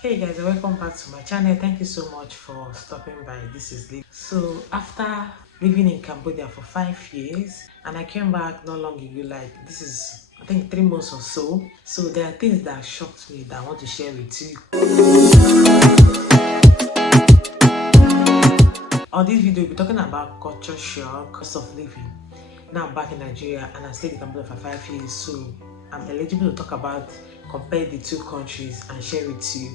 Hey guys, and welcome back to my channel. Thank you so much for stopping by. This is Lee. So after living in Cambodia for 5 years and I came back not long ago, like this is I think 3 months or so. So there are things that shocked me that I want to share with you. On this video, we'll be talking about culture shock, cost of living. Now I'm back in Nigeria and I stayed in Cambodia for 5 years, so I'm eligible to talk about compare the two countries and share with you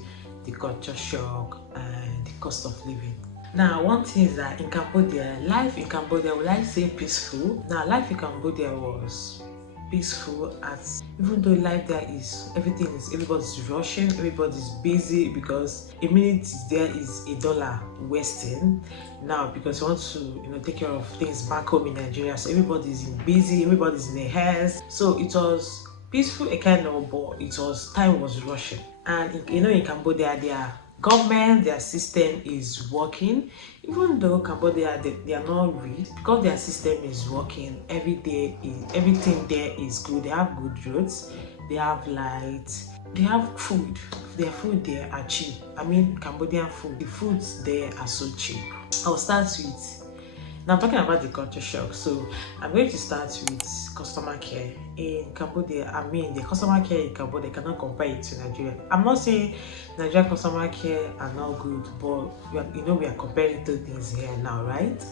the culture shock and the cost of living. Now, one thing is that in Cambodia, life in Cambodia, would I say peaceful? Now, life in Cambodia was peaceful as even though life there is everybody's rushing, everybody's busy because a minute there is $1 wasting now because you want to take care of things back home in Nigeria. So everybody's busy, everybody's in a haste. So it was peaceful a kind of, but time was rushing. And in Cambodia their government, their system is working. Even though Cambodia they are not rich, because their system is working, everything there is good. They have good roads, they have light, they have food. Their food there are cheap. I mean Cambodian food, the foods there are so cheap. I'll start with now I'm talking about the culture shock. So I'm going to start with customer care in Cambodia. I mean the customer care in Cambodia cannot compare it to Nigeria. I'm not saying Nigeria customer care are not good, but we are comparing two things here now, right?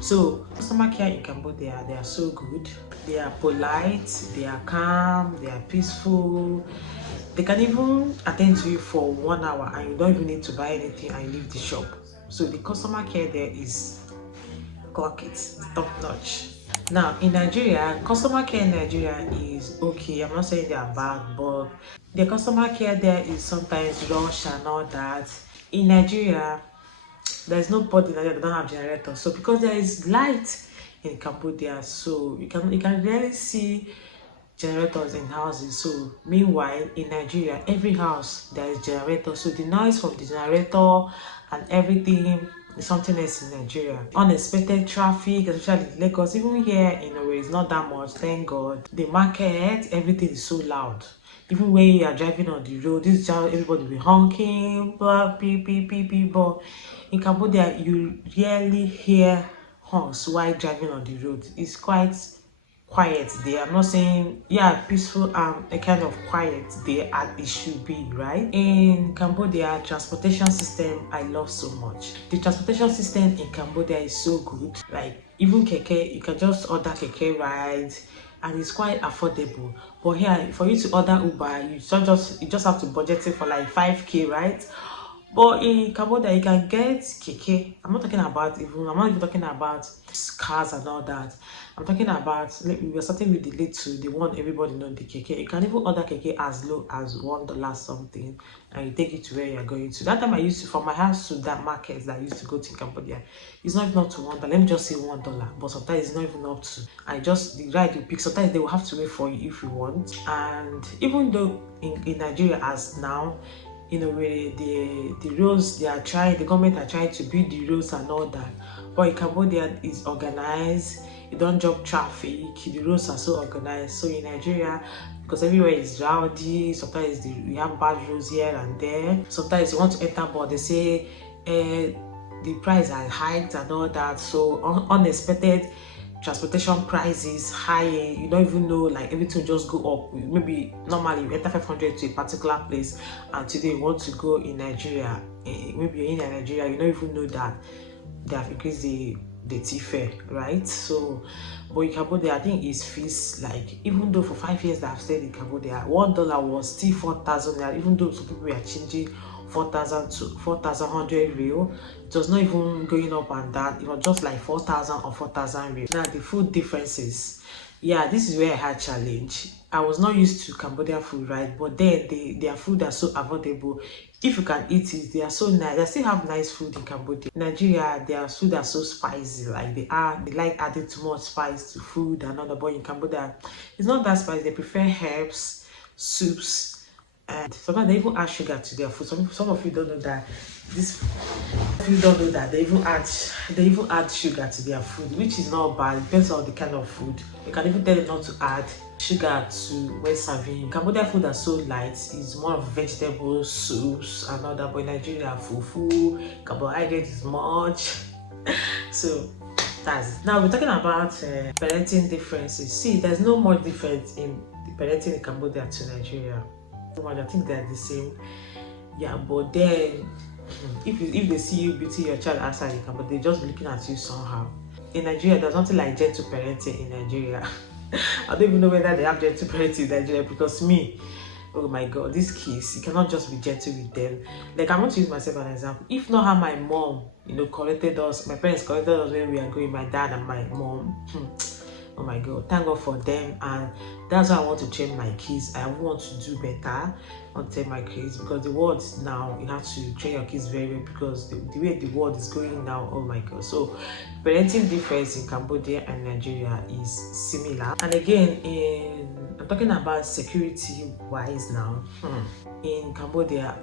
So customer care in Cambodia, they are so good. They are polite, they are calm, they are peaceful. They can even attend to you for 1 hour and you don't even need to buy anything and you leave the shop. So the customer care there is clock it, top notch. Now in Nigeria, customer care in Nigeria is okay. I'm not saying they are bad, but the customer care there is sometimes rush and all that. In Nigeria, there's nobody in Nigeria that don't have generator. So because there is light in Cambodia, so you can rarely see generators in houses. So meanwhile in Nigeria, every house there is generator, so the noise from the generator and everything is something else in Nigeria. Unexpected traffic, especially in Lagos, even here in Owerri, it's not that much, thank God. The market, everything is so loud. Even when you are driving on the road, this child, everybody will be honking, blah, beep, beep, beep, beep. But in Cambodia, you rarely hear honks while driving on the road. It's quite quiet there. I'm not saying peaceful, a kind of quiet there as it should be, right? In Cambodia, transportation system I love so much. The transportation system in Cambodia is so good. Like even keke, you can just order keke rides and it's quite affordable. But here, for you to order Uber, you just have to budget it for like 5k, right? But in Cambodia, you can get keke. I'm not even talking about cars and all that. I'm talking about, we're starting with the little, the one everybody know, the keke. You can even order keke as low as $1 something, and you take it to where you're going to. That time I used to, from my house to that market that I used to go to in Cambodia, it's not even up to $1. Let me just say $1, but sometimes it's not even up to. The ride you pick, sometimes they will have to wait for you if you want. And even though in Nigeria as now, where the roads the government are trying to build the roads and all that, but in Cambodia is organized. You don't drop traffic, the roads are so organized. So in Nigeria, because everywhere is rowdy, sometimes we have bad roads here and there. Sometimes you want to enter, but they say the price are hiked and all that. So unexpected transportation prices high, you don't even know, like everything just go up. Maybe normally you enter 500 to a particular place, and today you want to go in Nigeria, maybe you're in Nigeria, you don't even know that they have increased the tea fare, right? So but in Cambodia, I think it's fees, like even though for 5 years that I've stayed in Cambodia, $1 was still 4,000, even though some people were changing 4,000 to 4,100 real. It was not even going up and down. It was just like 4,000 or 4,000 real. Now the food differences, this is where I had challenge. I was not used to Cambodian food, right? But then their food are so affordable. If you can eat it, they are so nice. They still have nice food in Cambodia. Nigeria, their food are so spicy. Like they like adding too much spice to food and all that. But in Cambodia, it's not that spicy. They prefer herbs, soups, And sometimes they even add sugar to their food. Some of you don't know that this. If you don't know that they even add sugar to their food, which is not bad. It depends on the kind of food. You can even tell them not to add sugar to when serving. Cambodia food are so light. It's more of vegetables, soups, and all that. But in Nigeria, fufu, carbohydrate is much. So that's it. Now we're talking about parenting differences. See, there's no more difference in the parenting in Cambodia to Nigeria. I think they're the same. Yeah, but then if they see you beating your child outside the Cambodia, they're just looking at you somehow. In Nigeria, there's nothing like gentle parenting in Nigeria. I don't even know whether they have gentle parenting in Nigeria, because me, oh my god, these kids, you cannot just be gentle with them. Like, I want to use myself as an example. If not how my mom, corrected us, my parents corrected us when we are going, my dad and my mom, oh my god, thank god for them. And that's why I want to train my kids. I want to do better. I want to tell my kids, because the world now, you have to train your kids very well, because the way the world is going now, oh my god. So parenting difference in Cambodia and Nigeria is similar. And again, I'm talking about security wise now. In Cambodia,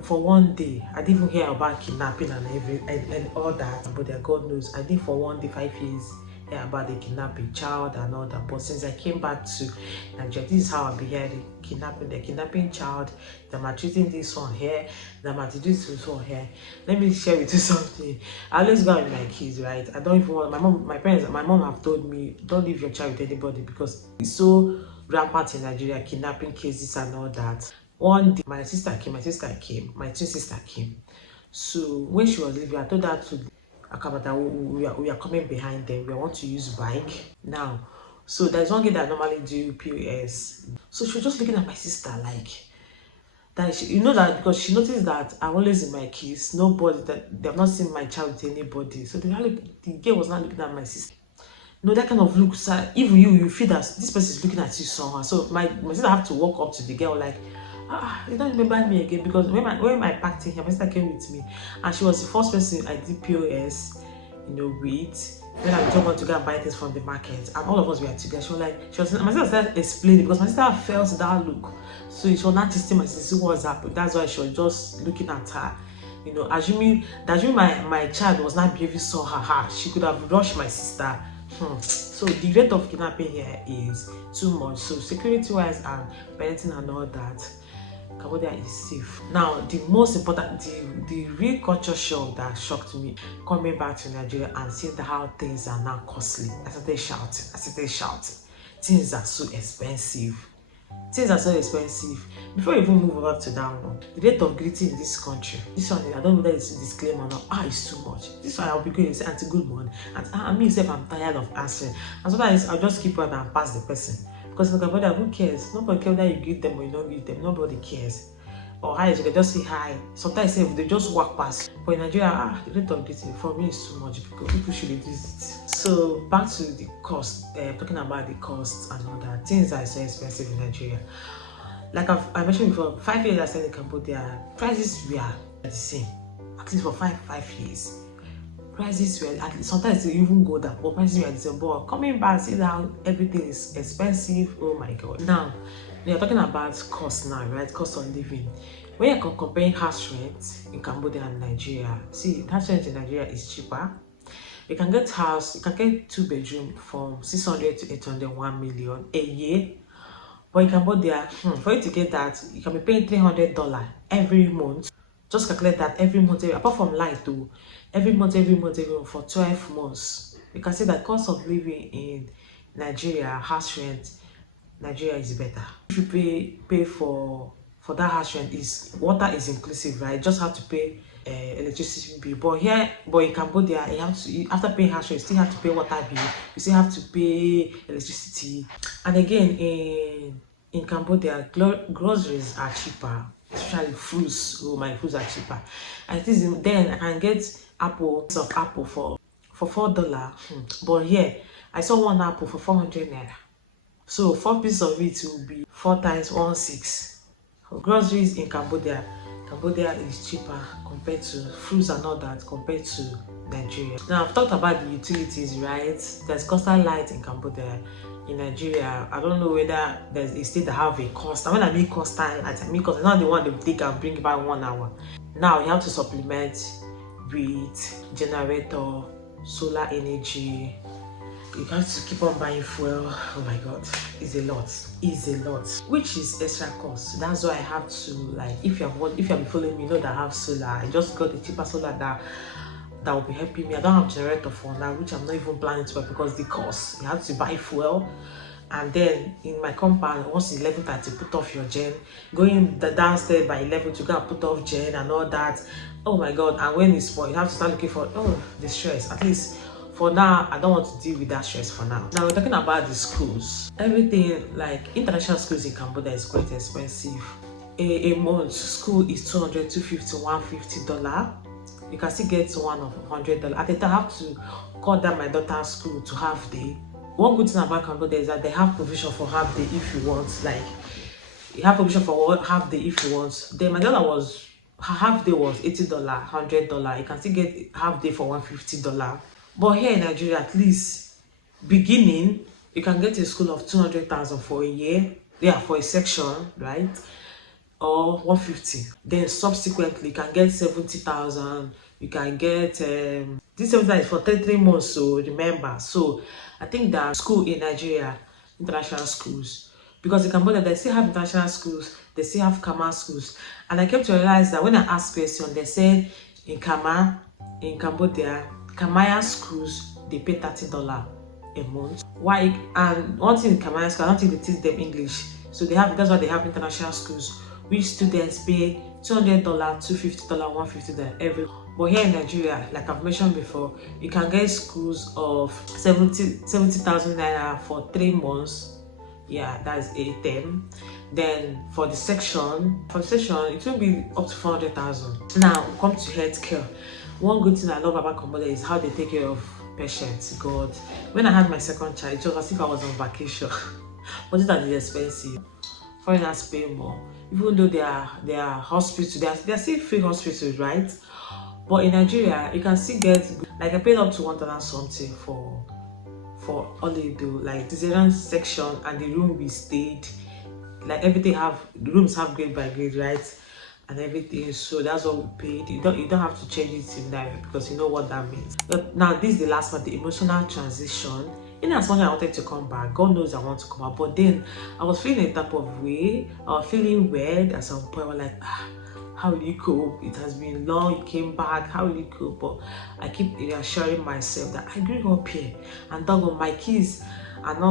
for one day, I didn't even hear about kidnapping and all that. Cambodia, God knows, I did for one day 5 years hear about the kidnapping child and all that. But since I came back to Nigeria, this is how I've been hearing the kidnapping child, they're maltreating this one here, they're maltreating this one here. Let me share with you something. I always go out with my kids, right? I don't even want my mom have told me, don't leave your child with anybody, because it's so rampant in Nigeria, kidnapping cases and all that. One day, my twin sister came. So when she was leaving, I told her to Akabata, we are coming behind them. We want to use bike now. So there's one girl that normally do POS. So she was just looking at my sister like that. That because she noticed that I'm always in my kids. Nobody, that they have not seen my child with anybody. So the girl was not looking at my sister. That kind of look. So even you feel that this person is looking at you somehow. So my sister have to walk up to the girl like, you don't remember me again, because when I packed in here, my sister came with me, and she was the first person I did POS, with. When I drove on to go and buy things from the market, and all of us were together. My sister started explaining, because my sister felt that look, so she was not testing my sister what's happening. That's why she was just looking at her, assuming my child was not behaving so she could have rushed my sister. So the rate of kidnapping here is too much. So security wise and parenting and all that, Cambodia is safe. Now, the most important, the real culture shock that shocked me coming back to Nigeria and seeing how things are now costly. I started shouting. Things are so expensive. Before you even move over to that one, the rate of greeting in this country, this one, I don't know whether it's a disclaimer or not. It's too much. This one, I'll be going to say, Auntie, good morning. And me, I'm tired of answering. And sometimes I'll just keep on and pass the person. Because in Cambodia, who cares? Nobody cares whether you greet them or you don't greet them. Nobody cares. Or hi, you can just say hi. Sometimes if they just walk past. But in Nigeria, the rate of greeting for me is too much, because people should reduce it. So back to the cost. Talking about the costs and all that. Things are so expensive in Nigeria. Like I mentioned before, 5 years I stayed in Cambodia, prices were the same. At least for five years. Prices were at least, sometimes they even go down, but prices were the same. But coming back, see how everything is expensive. Oh my god. Now we are talking about cost now, right? Cost of living. When you're comparing house rent in Cambodia and Nigeria, see, house rent in Nigeria is cheaper. You can get 2-bedroom from 600 to 801 million a year. But in Cambodia, for you to get that, you can be paying $300 every month. Just calculate that every month, apart from light though, every month for 12 months. You can see that cost of living in Nigeria, house rent, Nigeria is better. If you pay for that house rent, water is inclusive, right? You just have to pay electricity bill. But in Cambodia, you have to, after paying house rent, you still have to pay water bill. You still have to pay electricity. And again, in Cambodia, groceries are cheaper, especially fruits. Oh, my fruits are cheaper. And then I can get apple for $4. But here, I saw one apple for 400 naira. So 4 pieces of it will be 4 times 16. Groceries in Cambodia is cheaper compared to fruits and all that, compared to Nigeria. Now I've talked about the utilities, right? There's constant light in Cambodia. in Nigeria. I don't know whether there's a state that have a cost. And when I mean cost time, I mean cost, it's not the one they take and bring about 1 hour. Now you have to supplement with generator, solar energy. You have to keep on buying fuel. Oh my god, it's a lot. It's a lot, which is extra cost. That's why I have to, like, if you have following me, you know that I have solar. I just got the cheaper solar that will be helping me. I don't have generator for now, which I'm not even planning to buy because the cost. You have to buy fuel, and then in my compound, once it's 11:30, put off your gen. Going downstairs by 11 to go and put off gen and all that. Oh my god! And when it's spoiled, you have to start looking for the stress. At least for now, I don't want to deal with that stress for now. Now we're talking about the schools. Everything, like international schools in Cambodia, is quite expensive. A month school is $200, $250, $150. You can still get one of $100. I think I have to call down my daughter's school to half day. One good thing about Cambodia is that they have provision for half day if you want. Like, you have provision for half day if you want. Then my daughter was, her half day was $80, $100. You can still get half day for $150. But here in Nigeria, at least beginning, you can get a school of 200,000 for a year. Yeah, for a section, right? Or 150. Then subsequently you can get 70,000. You can get this 70,000 is for 3 months, so remember. So I think that school in Nigeria, international schools, because in Cambodia they still have international schools, they still have Kama schools. And I came to realize that when I asked questions, they said in Cambodia, Kamaya schools, they pay $30 a month. Why? And one thing in Kamaya school, I don't think they teach them English. So that's why they have international schools, which students pay $200, $250, $150 every. But here in Nigeria, like I've mentioned before, you can get schools of 70,000 naira for 3 months. Yeah, that's a term. Then for the section, it will be up to 400,000. Now, come to healthcare. One good thing I love about Cambodia is how they take care of patients. God, when I had my second child, it was as if I was on vacation. But that is expensive. Foreigners pay more, even though they are hospitals. They are still free hospitals, right? But in Nigeria, you can still get, like I paid up to 1,000 something for all they do, like the cesarean section and the room we stayed. Like everything the rooms have grade by grade, right? And everything. So that's what we paid. You don't have to change it in there because you know what that means. But now this is the last part, the emotional transition. In as much as I wanted to come back, God knows I want to come back. But then I was feeling a type of way. I was feeling weird at some point. I was like, how will you cope? It has been long, you came back, how will you cope? But I keep reassuring myself that I grew up here, and doggone, my kids are not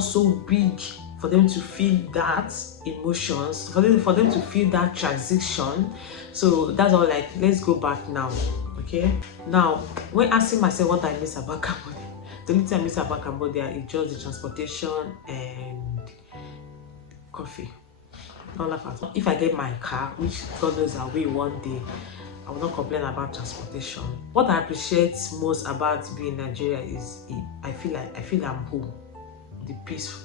so big for them to feel that emotions, for them to feel that transition. So that's all, like, let's go back now. Okay, now when asking myself what I miss about Cambodia, the only thing I miss about Cambodia is just the transportation and coffee. Don't laugh at me. If I get my car, which God knows I'll be one day, I will not complain about transportation. What I appreciate most about being in Nigeria is I feel I'm home. The peace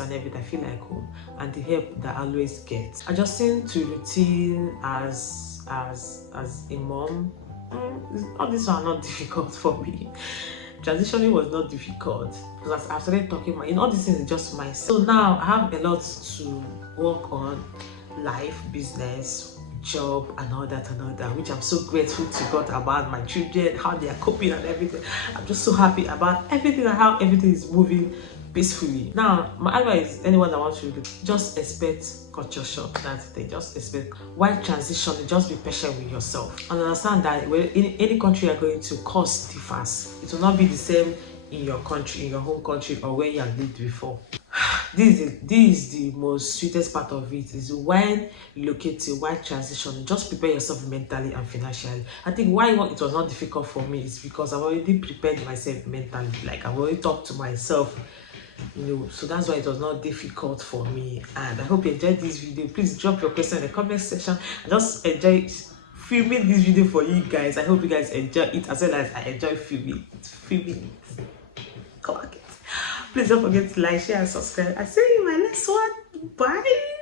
and everything, I feel like home, and the help that I always get. Adjusting to routine as a mom, all these are not difficult for me. Transitioning was not difficult because I started talking all these things is just myself. So now I have a lot to work on: life, business, job, and all that, which I'm so grateful to God about. My children, how they are coping and everything. I'm just so happy about everything and how everything is moving peacefully. Now, my advice, anyone that wants to do, just expect culture shock. That's it. Just expect. While transitioning, just be patient with yourself and understand that in any country you're going to, cost differs. It will not be the same in your country, in your home country, or where you have lived before. This is the most sweetest part of it, is when relocating, while transitioning, just prepare yourself mentally and financially. I think why it was not difficult for me is because I've already prepared myself mentally. Like, I've already talked to myself, so that's why it was not difficult for me. And I hope you enjoyed this video. Please drop your question in the comment section. I just enjoy filming this video for you guys. I hope you guys enjoy it as well as I enjoy filming it. Come on, kids. Please don't forget to like, share, and subscribe. I'll see you in my next one. Bye.